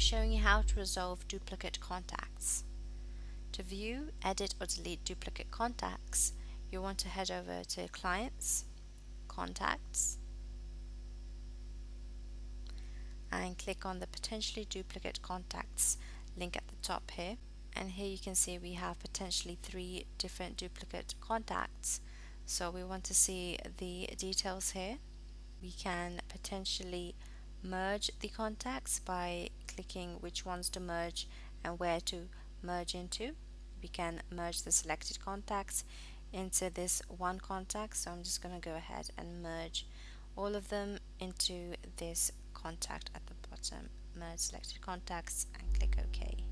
showing you how to resolve duplicate contacts. To view, edit or delete duplicate contacts, you want to head over to Clients, Contacts, and click on the Potentially Duplicate Contacts link at the top here. And here you can see we have potentially 3 different duplicate contacts. So we want to see the details here. We can potentially merge the contacts by clicking which ones to merge and where to merge into. We can merge the selected contacts into this one contact, so I'm just going to go ahead and merge all of them into this contact at the bottom. Merge selected contacts and click OK.